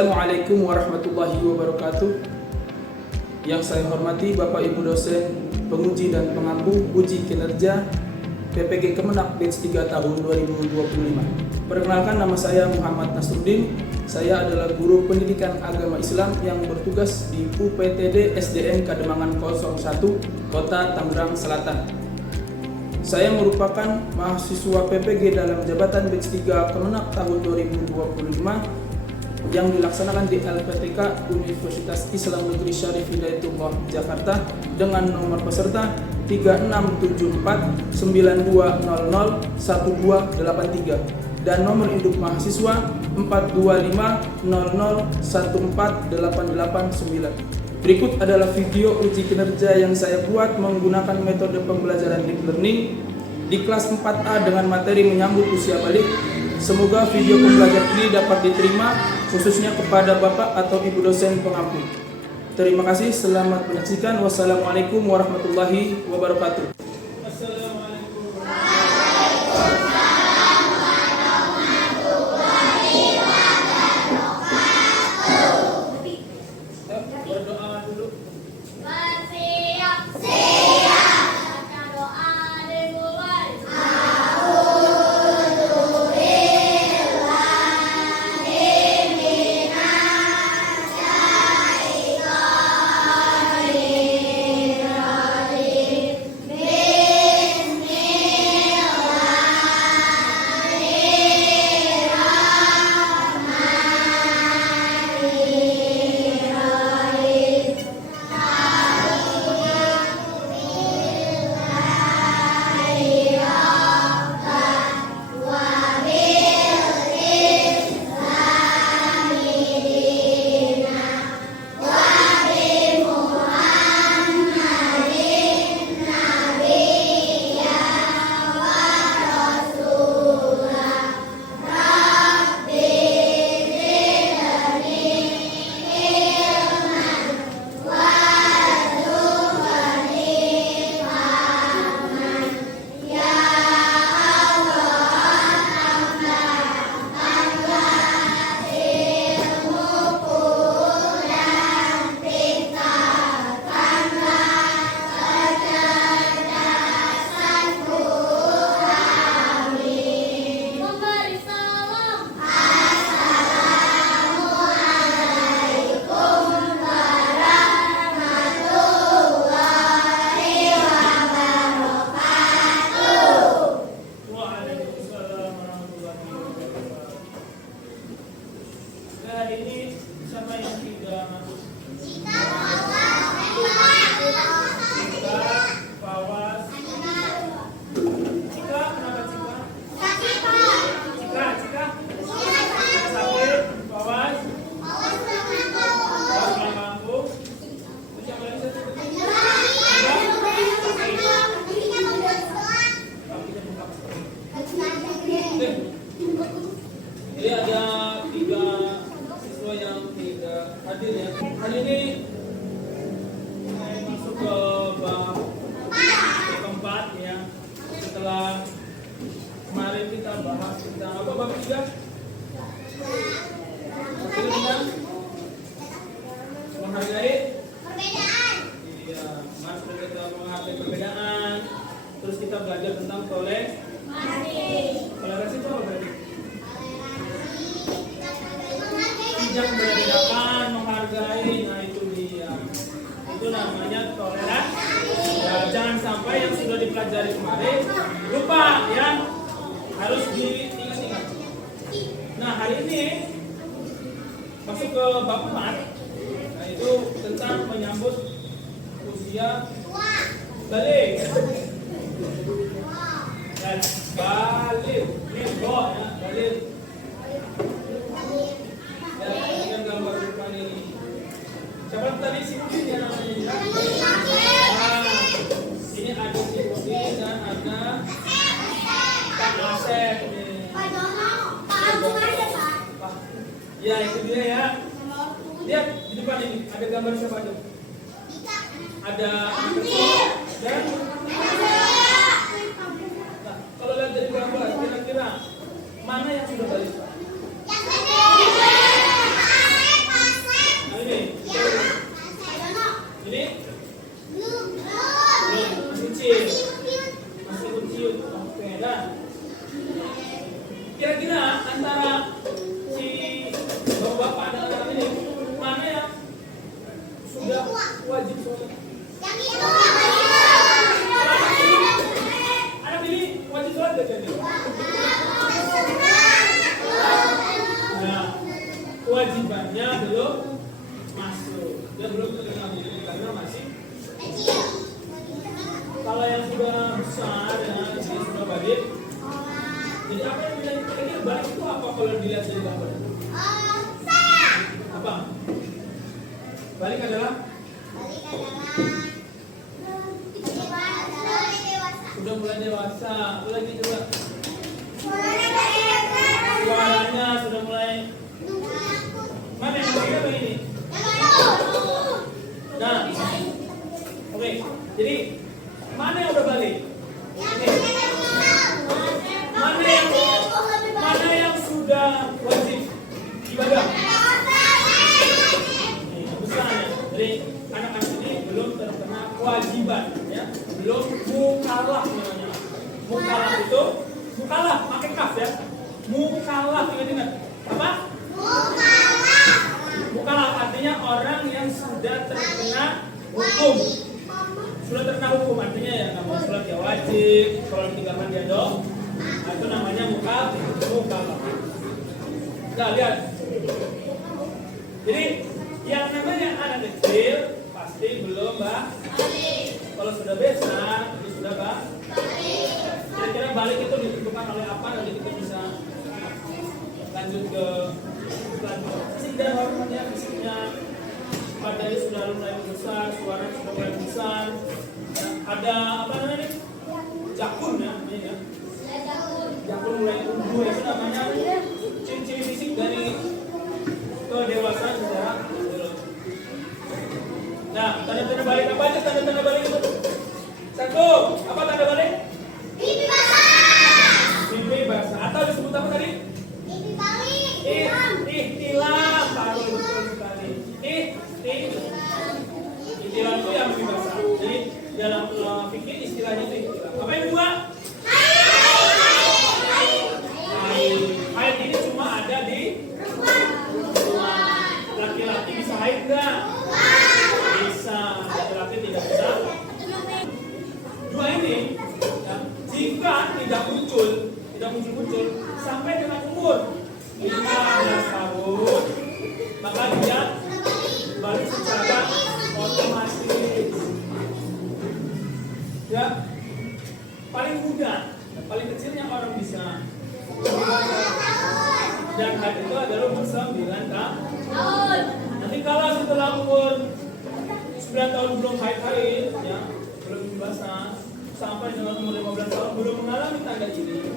Assalamualaikum warahmatullahi wabarakatuh. Yang saya hormati Bapak Ibu dosen, penguji dan pengampu uji kinerja PPG Kemenak Batch 3 tahun 2025. Perkenalkan, nama saya Muhammad Nasruddin. Saya adalah guru pendidikan agama Islam yang bertugas di UPTD SDN Kademangan 01, Kota Tangerang Selatan. Saya merupakan mahasiswa PPG dalam jabatan Batch 3 Kemenak tahun 2025 yang dilaksanakan di LPTK Universitas Islam Negeri Syarif Hidayatullah Jakarta dengan nomor peserta 367492001283 dan nomor induk mahasiswa 42500148889. Berikut adalah video uji kinerja yang saya buat menggunakan metode pembelajaran deep learning di kelas 4A dengan materi menyambut usia balik. Semoga video pembelajaran ini dapat diterima khususnya kepada Bapak atau Ibu dosen pengampu. Terima kasih, selamat menyaksikan. Wassalamualaikum warahmatullahi wabarakatuh. Ini siapa yang tidak masuk? Cika, Fawas. Cika, kenapa Cika? Cika. Sakit, Fawas. Fawas mampu. Siapa lagi satu? Jadi ada 3 siswa yang tidak hadir ya. Kali ini saya masuk ke bab keempat ya. Setelah kemarin kita bahas tentang apa bab 3? Tentang menghargai perbedaan. Iya, Mas kita menghargai perbedaan. Terus kita belajar tentang toleransi itu apa berarti? Tidak membedakan, menghargai, nah itu dia. Itu namanya toleransi. Ya, jangan sampai yang sudah dipelajari kemarin lupa ya. Harus diingat-ingat. Nah, hari ini masuk ke bab 4. Nah, itu tentang menyambut usia balik. Dan balik. Ini go ya, balik. Yang gambar depan ini. Siapa tadi si Udin ya namanya? Ini ada si Udin dan ada Pak Asep. Ya itu dia ya. Lihat di depan ini ada gambar siapa aja? Ada dan nah, kalau lihat dari gambar kira-kira mana yang sudah balik? kecil. Masih kecil. Oke, dan kira-kira antara si bapak dan anak ini mana yang sudah wajib sholat? Anak ini wajib sholat gak jadi? Nah, kewajibannya belum masuk. Dia belum terkena hukum karena masih kecil. Kalau yang sudah besar ya, jadi sudah balik. Jadi apa yang bilang kira-kira balik itu apa kalau dilihat dari gambar? Apa? Balik adalah sudah mulai dewasa. Apa lagi coba? Suaranya sudah mulai. Mana yang kira begini? Nah, oke. Jadi mana yang udah balik? Ini. Mana yang sudah wajib ibadah? Ini besarnya. Jadi anak-anak ini belum terkena kewajiban, ya. Belum mukallaf namanya. Mukallaf itu mukallaf pakai kaf ya. Mukallaf ingat-ingat. Apa? Mukallaf artinya orang yang sudah terkena hukum. Sudah terkena hukum artinya ya namanya sholat ya wajib, kalau ditinggalkan dia dong. Nah, itu namanya mukallaf. Nah, lihat. Jadi yang namanya anak kecil pasti belum kalau sudah besar itu sudah kira-kira balik itu ditentukan oleh apa? Nanti kita bisa lanjut ke fisik dan hormonnya, fisiknya badannya sudah mulai besar, suara sudah mulai besar. Ada apa namanya? Jakun ya, ini ya. Jakun mulai tumbuh itu namanya ciri-ciri fisik dari kedewasaan secara. Nah, tanda-tanda balik apa aja tanda-tanda balik itu? Satu, apa tanda balik? Pipi basah. Pipi basah. Atau disebut apa tadi? Pipi balik. Ihtilam. Baru betul sekali. Ihtilam itu yang pipi basah. Jadi dalam fikih istilahnya itu ihtilam. Apa yang kedua? Haid ini cuma ada di laki-laki bisa haid enggak? Bisa, laki-laki tidak bisa. Dua ini ya, jika tidak muncul sampai dengan umur 15 tahun, maka dia balik secara otomatis. Ya, paling muda, paling kecilnya orang bisa. Dan haid itu adalah umur 9 tahun. Nanti kalau setelah umur 9 tahun belum haid ya, belum basah sampai dengan umur 15 tahun belum mengalami tanda ini,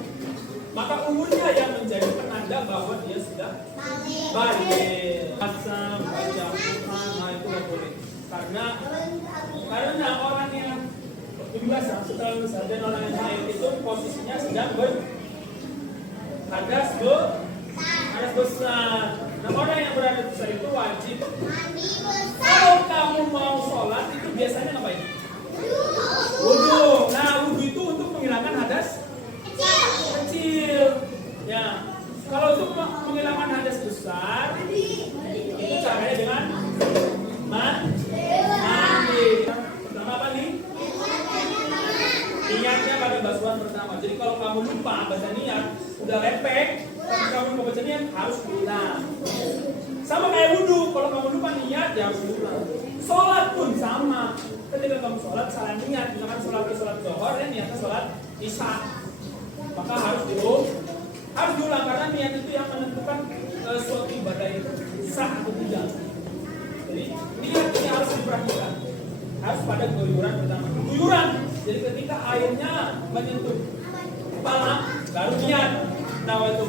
maka umurnya yang menjadi penanda bahwa dia sudah balik. Basah, baca Quran, nah itu nggak boleh. Karena orang yang belum basah setelah besar dan orang yang haid itu posisinya sedang hadas besar. Nah, orang yang berada besar itu wajib. Kalau kamu mau sholat itu biasanya ngapain? Wudu. Nah, wudu itu untuk menghilangkan hadas kecil. Ya. Kalau untuk menghilangkan hadas besar, itu caranya dengan mandi. Pertama apa nih? Niatnya pada basuhan pertama. Jadi kalau kamu lupa baca niat, udah lepek, tapi kamu mau baca niat harus ulang. Sama kayak wudu, kalau kamu lupa niat ya harus ulang. Sholat pun sama. Ketika kamu sholat salah niat, misalkan sholat zuhur dan niatnya sholat isya, maka harus diulang karena niat itu yang menentukan suatu ibadah itu sah atau tidak. Jadi niat ini harus diperhatikan. Harus pada guyuran pertama. Guyuran. Jadi ketika airnya menyentuh kepala, baru niat. Nawaitu.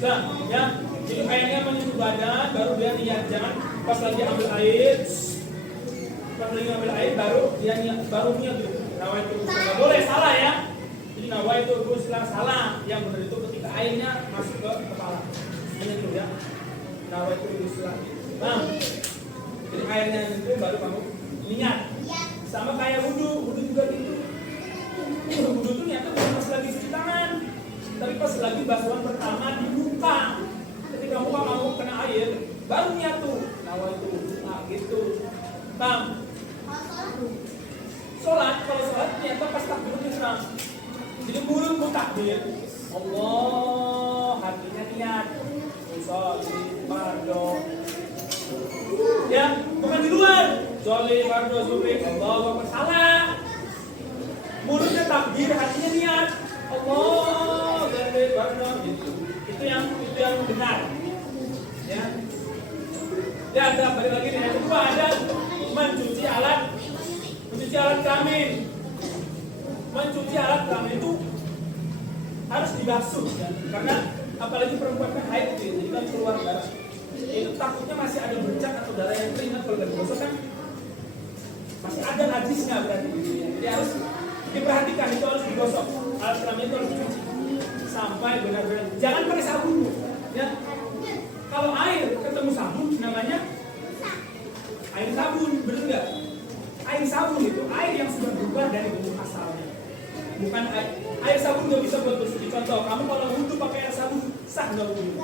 Nah, ya. Jadi airnya menyentuh badan, baru dia niat. Jangan pas lagi ambil air, pas lagi ambil air baru dia niat, baru niat gitu. Nawaitu. Nggak boleh salah ya. Jadi nawaitu itu istilah salah. Yang benar itu ketika airnya masuk ke kepala, menyentuh ya. Nawaitu istilah. Nah, jadi airnya itu baru kamu niat. Sama kayak wudhu juga gitu. Wudhu tuh niatnya bukan pas lagi cuci tangan, tapi pas lagi basuhan pertama di muka. Ketika muka kamu kena air, baru niat tuh. Nawaitu gitu. Bang, kalau sholat niatnya pas takbirul ihram. Jadi mulutmu takbir, Allah, hatinya niat. Sholli fardo. Ya, bukan di luar. Sholli fardo zuhri, Allahu akbar, salah. Mulutnya takbir, hatinya niat. Allah, sholli fardo. Itu yang benar. Ya. Ya, ada balik lagi nih. Yang kedua ada mencuci alat kelamin. Mencuci alat kelamin itu harus dibasuh ya. Karena apalagi perempuan kan haid gitu, jadi kan keluar darah. Itu takutnya masih ada bercak atau darah yang keringat kalau nggak dibasuh kan masih ada najisnya berarti. Jadi harus diperhatikan, itu harus digosok. Alat kelamin itu harus dicuci sampai benar-benar. Jangan pakai sabun ya. Kalau air ketemu sabun namanya air sabun, benar nggak? Air sabun itu air yang sudah berubah dari bentuk asalnya. Bukan air sabun nggak bisa buat bersih. Contoh, kamu kalau wudhu pakai air sabun sah nggak wudhu?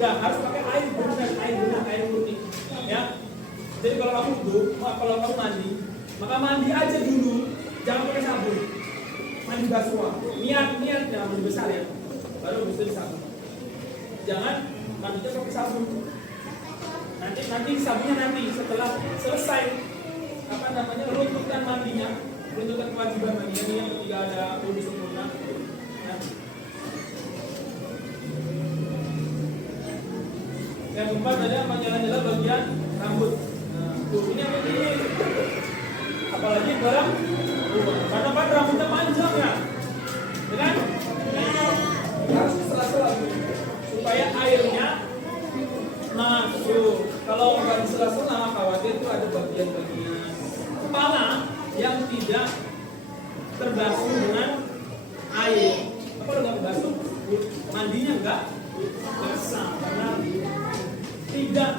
Nggak, harus pakai air benar, air murni. Ya. Jadi kalau kamu wudhu, kalau kamu mandi, maka mandi aja dulu, jangan pakai sabun. Mandi basuh. Niatnya mandi besar ya, baru bisa disabun. Jangan mandinya pakai sabun. Nanti sabunnya nanti setelah selesai runtutan mandinya, runtutan kewajiban mandinya yang ketika ada wudhu sempurna. Nah. Yang keempat ada menyala-nyala bagian rambut. Nah, ini apa ini? Apalagi barang karena kan rambutnya panjang ya, kan? Harus sela-sela supaya airnya masuk. Kalau nggak sela-sela, khawatir itu ada bagian-bagian kepala yang tidak terbasuh dengan air. Apa nggak terbasuh? Mandinya nggak basah karena tidak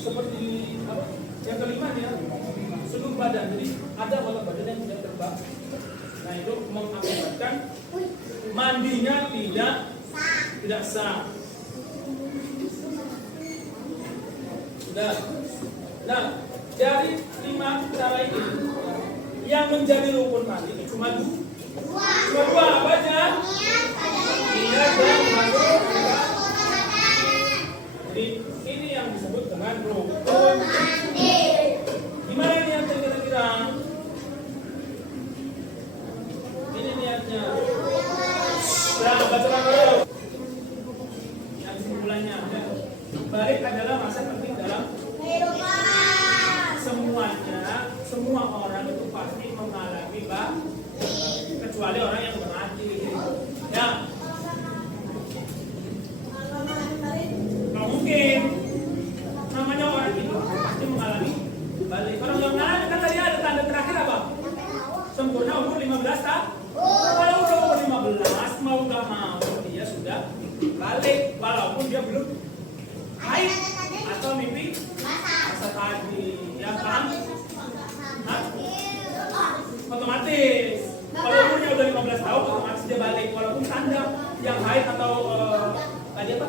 seperti apa? Yang kelima ya, seluruh badan. Jadi ada anggota badan yang tidak terbasuh. Nah itu mengakibatkan mandinya tidak sah. Sudah. Nah, dari 5 cara ini yang menjadi rukun mandi itu cuma dua apa aja? Niat dan masuk. Jadi ini yang disebut dengan rukun mandi. Gimana niatnya kira-kira? Ini niatnya. Nah, baca dulu. Yang kesimpulannya ada. Balik adalah masa penting dalam semua orang itu pasti mengalami kecuali orang yang berhati ya. Nggak mungkin namanya orang itu pasti mengalami balik. Orang yang mengalami kan tadi ada tanda terakhir apa? Sempurna umur 15 tahun. Kalau udah umur 15 mau gak mau dia sudah balik walaupun dia belum haid atau mimpi masa tadi ya kan? Otomatis kalau umurnya udah 15 tahun otomatis dia balik walaupun tanda yang haid atau tadi apa?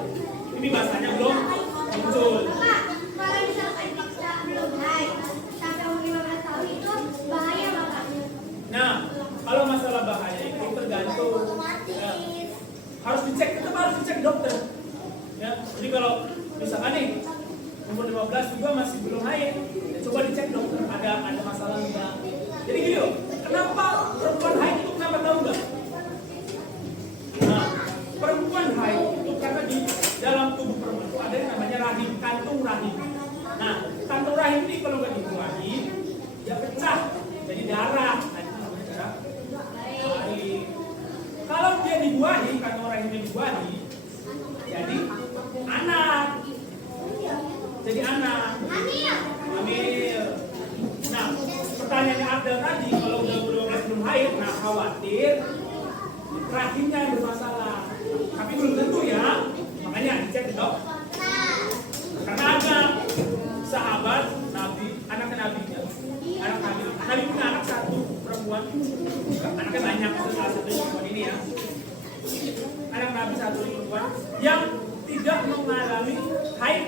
Ini bahasanya belum muncul. Kalau misalkan kita belum haid sampai umur 15 tahun itu bahaya banget. Nah, kalau masalah bahaya itu tergantung ya, harus dicek dokter. Ya, jadi kalau misalkan nih umur 15 juga masih belum haid, ya coba dicek dokter ada masalah enggak. Jadi gini loh, kenapa perempuan haid itu kenapa tahu nggak? Nah, perempuan haid itu karena di dalam tubuh perempuan itu ada yang namanya rahim, kantung rahim. Nah, kantung rahim ini kalau nggak dibuahi, ya pecah, jadi darah. Nah, itu namanya darah rahim. Kalau dia dibuahi, kantung rahimnya dibuahi, jadi anak. Jadi anak. Hamil. Nah, pertanyaannya Abdel tadi, kalau udah 12 belum haid, nah khawatir rahimnya yang bermasalah. Tapi belum tentu ya, makanya dicek dok. Karena ada sahabat Nabi satu perempuan yang tidak mengalami haid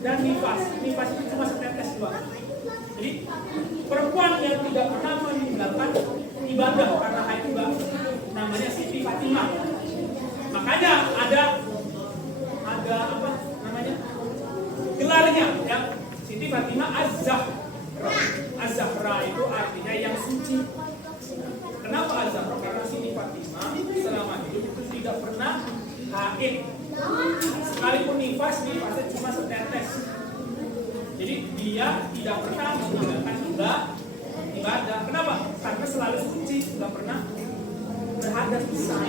dan nifas. Nifas itu cuma setetes doang. Jadi perempuan yang tidak pernah meninggalkan ibadah karena haid juga namanya Siti Fatimah. Makanya ada apa namanya gelarnya ya, Siti Fatimah Az-Zahra. Az-Zahra itu artinya yang suci. Kenapa Az-Zahra? Karena Siti Fatimah selama hidup itu tidak pernah haid. Sekalipun nifasnya cuma setetes. Jadi dia tidak pernah meninggalkan ibadah. Kenapa? Karena selalu suci, tidak pernah berhadas besar.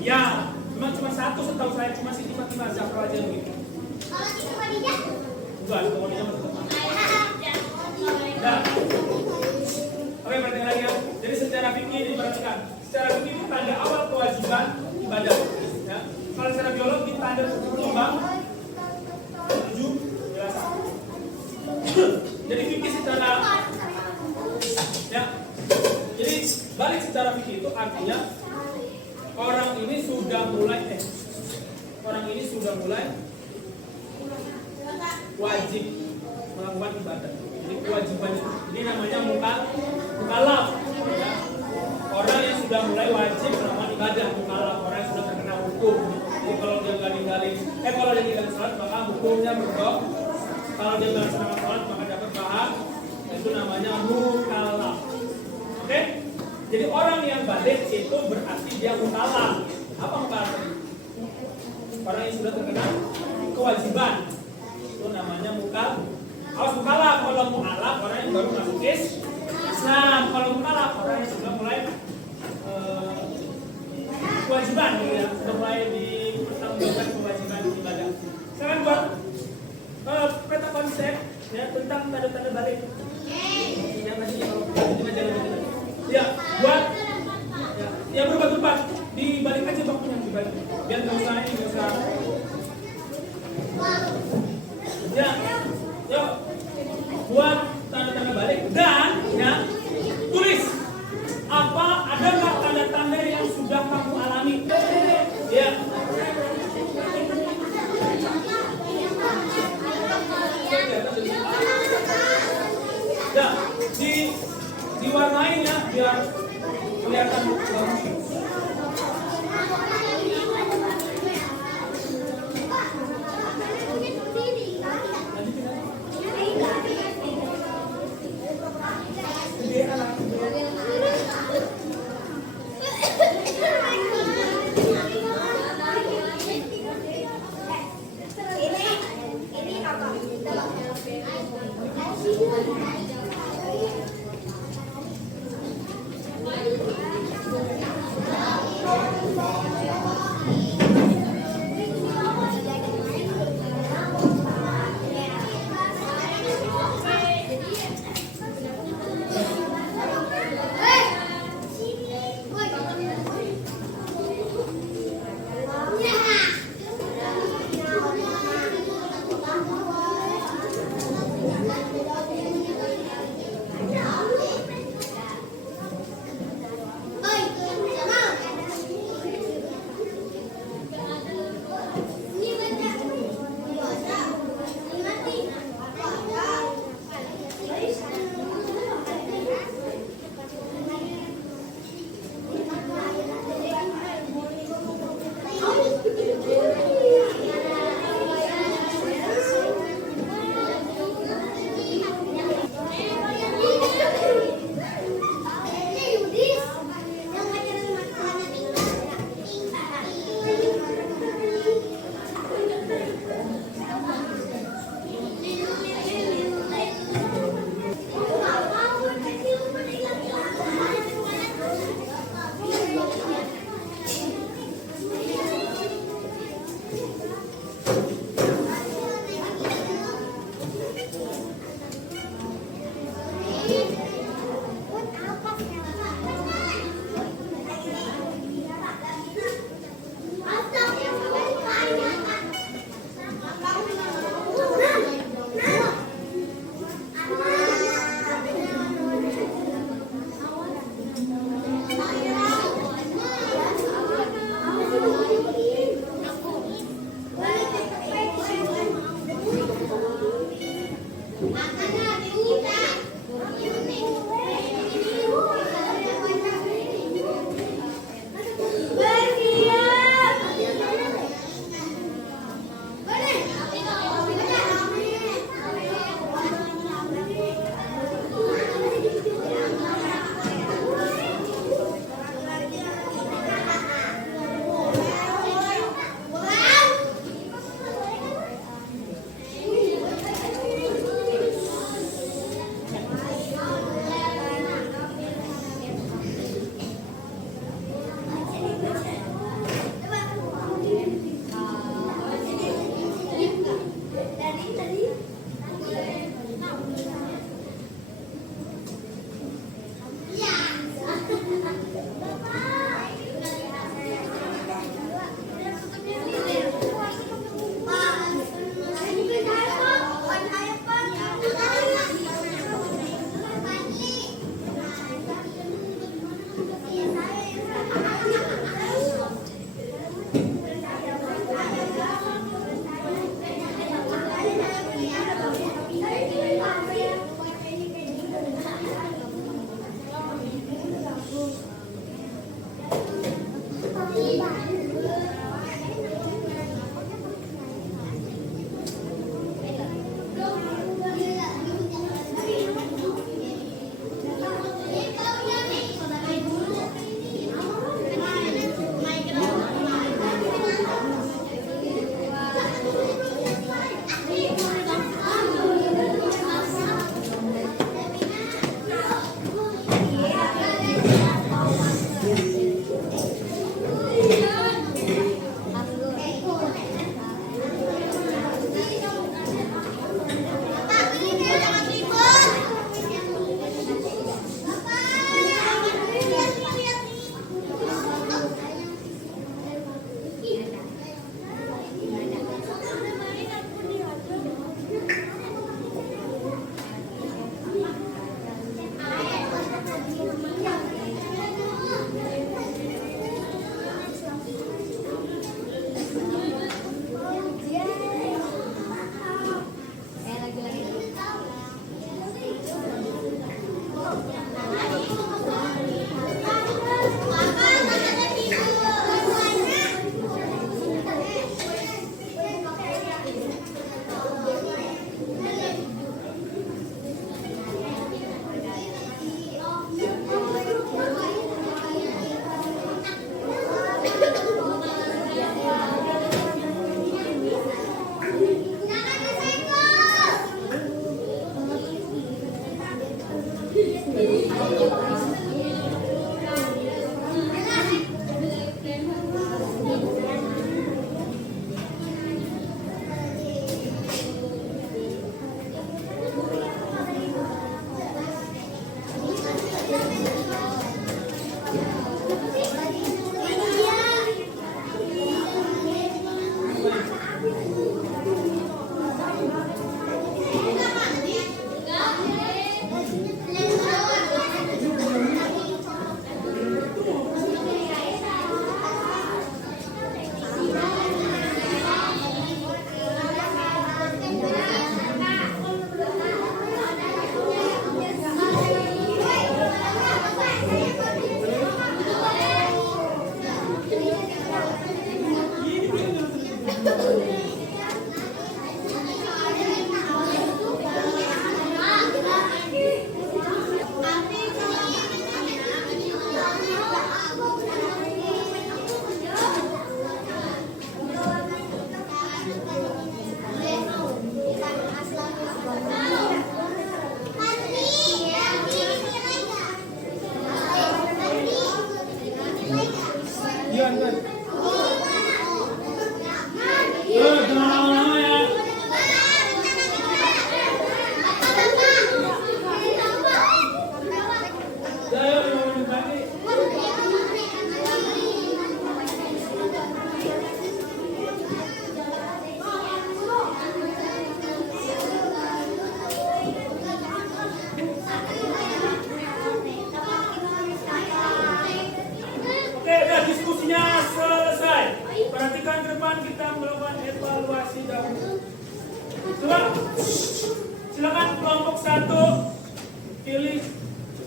Ya, cuma satu setahu saya, cuma Siti Fatimah Az-Zahra aja begitu. Kalau Siti Khadijah? Enggak, pokoknya betul. Nah, oke, perhatikan lagi ya. Jadi secara fikih diperhatikan. Secara fikih itu tanda awal kewajiban ibadah. Ya. Kalau secara biologi tanda ketimbang 7 jelasan. Jadi fikih secara ya. Jadi balik secara fikih itu artinya orang ini sudah mulai wajib melakukan ibadah. Jadi kewajibannya ini namanya mukallaf. Ya. Orang yang sudah mulai wajib melakukan ibadah, mukallaf, orang yang sudah terkena hukum. Jadi kalau dia ninggalin salat maka hukumnya merdok. Kalau dia melaksanakan salat maka dapat pahala. Itu namanya mukallaf. Oke? Jadi orang yang balik itu berarti dia mukallaf. Apa mukallaf? Orang yang sudah terkena kewajiban. Itu namanya mukallaf. Awas mukallaf, kalau mukallaf orang yang baru masuk Islam. Kalau mukallaf orang yang sudah mulai kewajiban, ya, sudah mulai dipertanggungjawabkan kewajiban ibadah. Sekarang buat peta konsep ya tentang tanda-tanda balik. Yang tadi ya buat ya berubah-ubah dibalik aja waktunya dibalik. Biar nggak usah ini nggak usah. Ya, yuk buat tanda-tanda balik dan ya tulis apa ada nggak tanda-tanda yang sudah kamu alami ya. Ya diwarnain ya biar kelihatan bagus.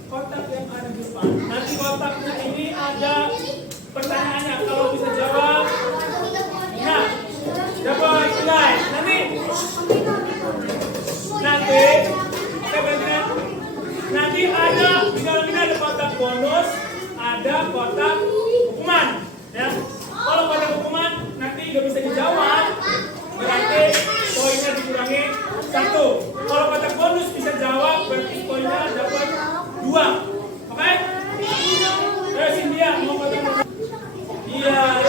kotak yang ada di depan. Nanti kotaknya ini ada pertanyaannya. Kalau bisa jawab, nah, dapat nilai. Nanti ada di dalam ini ada kotak bonus, ada kotak hukuman. Ya, kalau kotak hukuman nanti nggak bisa dijawab, berarti poinnya dikurangi 1. Kalau kotak bonus bisa jawab, berarti poinnya dapat 2. Oke? Ayo Cynthia, mau kotak bonus? Iya.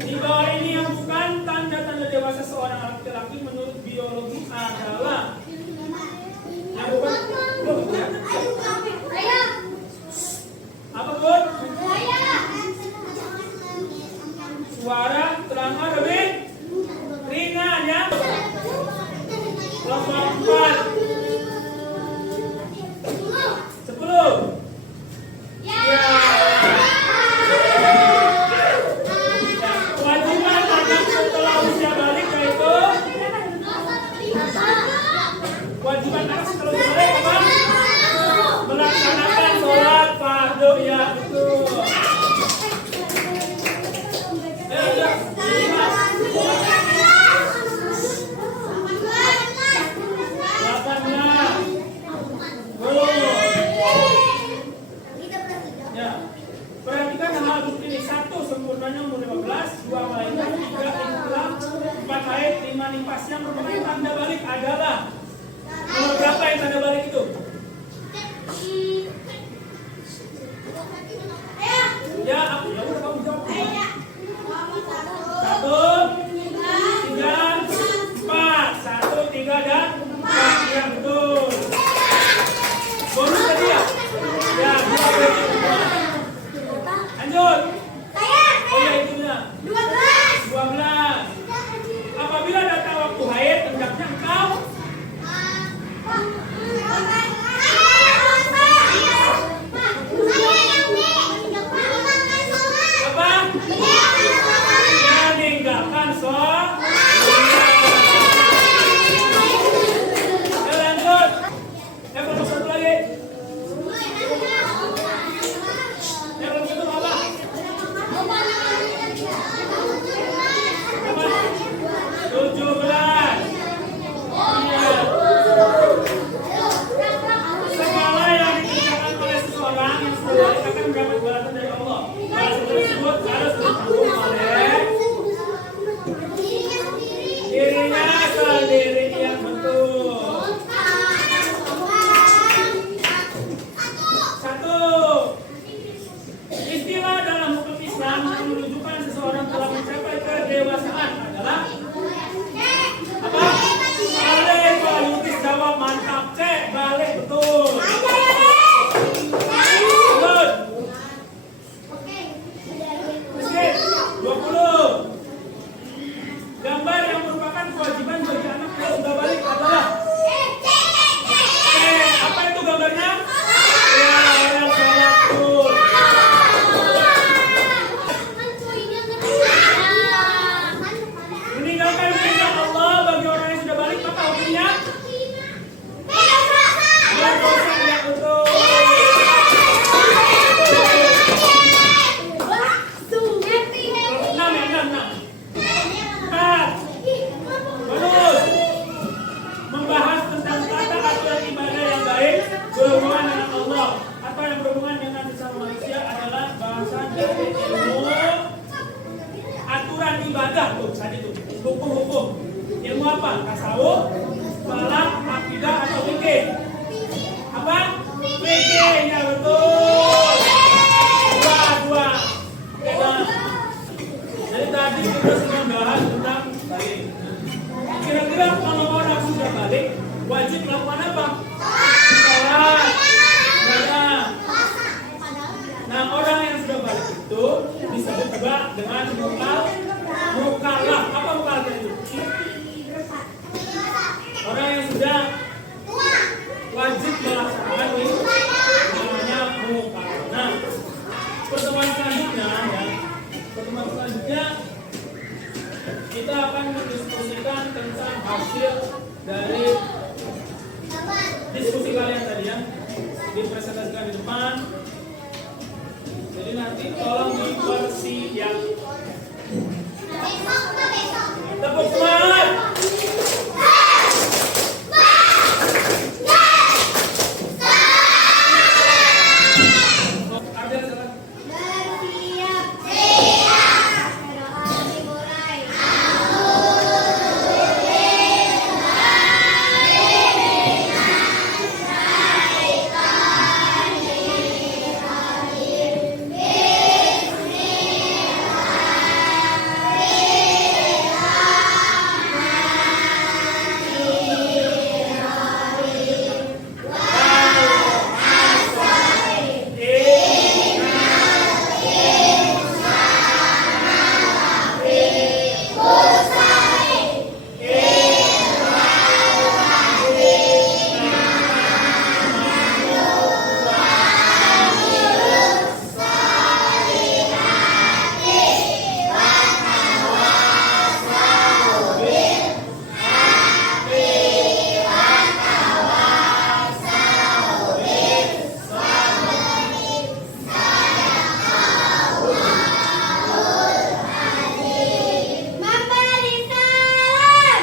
Di bawah ini yang bukan tanda-tanda dewasa seorang laki-laki menurut biologi adalah yang bukan. Apa Bud? Suara terdengar lebih ringan ya. Kelompok 4. 10. Ya. Kewajiban anak setelah usia balik yaitu kewajiban anak setelah usia balik apa? Melaksanakan sholat fardu ya betul. Perhatikan hal bukti ini. 1 sempurnanya umur 15, 2 malaikat, 3 inkulah, 4 haid, 5 nifas. Yang merupakan tanda balik adalah nomor berapa yang tanda balik itu? Ya, aku ya udah kamu jawab. 1, 3, 4. 1, 3 dan 4. Ya betul. Bonus tadi ya? Ya, 2. Lanjut. Oh ya itu benar. 12. Apabila datang waktu haid, hendaknya engkau apa? Meninggalkan sholat. Lanjut. Belum satu lagi. Belum satu apa? 17. Iya. Segala yang dikerjakan oleh seseorang yang sudah akan mendapat balasan dari Allah. Balasan tersebut harus ditanggung oleh dirinya sendiri yang betul. 1. Istilah dalam hukum Islam yang menunjukkan seseorang telah mencapai kedewasaan adalah apa? Balik. Kalau Yutis jawab mantap. Cek balik betul. Lanjut. Meski 20. Gambar yang merupakan kewajiban bagi anak yang sudah balik adalah apa itu gambarnya? Ya, orang sholat tuh. Meninggalkan perintah Allah bagi orang yang sudah balik maka hukumnya berdosa ya betul. 4. Bonus. Membahas tentang tata aturan ibadah yang baik berhubungan dengan Allah atau yang berhubungan dengan sesama manusia adalah bahasan dari ilmu aturan ibadah tuh tadi tuh hukum-hukum. Ilmu apa? Tasawuf, falak, akidah atau fikih? Apa? Fikih ya betul. 2. Jadi tadi kita sudah bahas tentang balik. Kira-kira kalau orang sudah balik wajib melakukan apa? Sholat. Nah, orang yang sudah balik itu disebut juga dengan mukallaf. Apa mukallaf itu? Orang yang sudah wajib melaksanakan ini namanya mukallaf. Nah, pertemuan selanjutnya kita akan mendiskusikan tentang hasil dari diskusi kalian tadi ya, dipresentasikan di depan. Jadi nanti tolong dipersiap. Tepuk semangat. Artinya silakan. Bersiap. Siap. Doa dimulai. Memberi salam.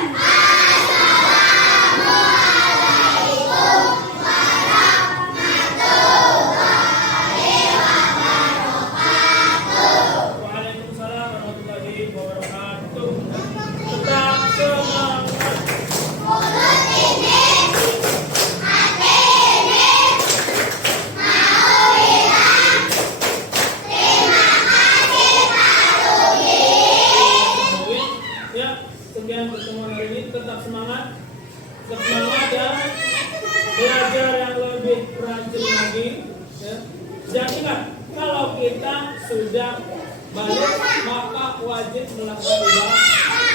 Waalaikumsalam warahmatullahi wabarakatuh. Tetap semangat. Ya, sekian pertemuan hari ini. Tetap semangat. Tetap semangat ya. Belajar yang lebih rajin lagi. Ya. Dan ingat, kalau kita sudah balik maka wajib melakukan ibadah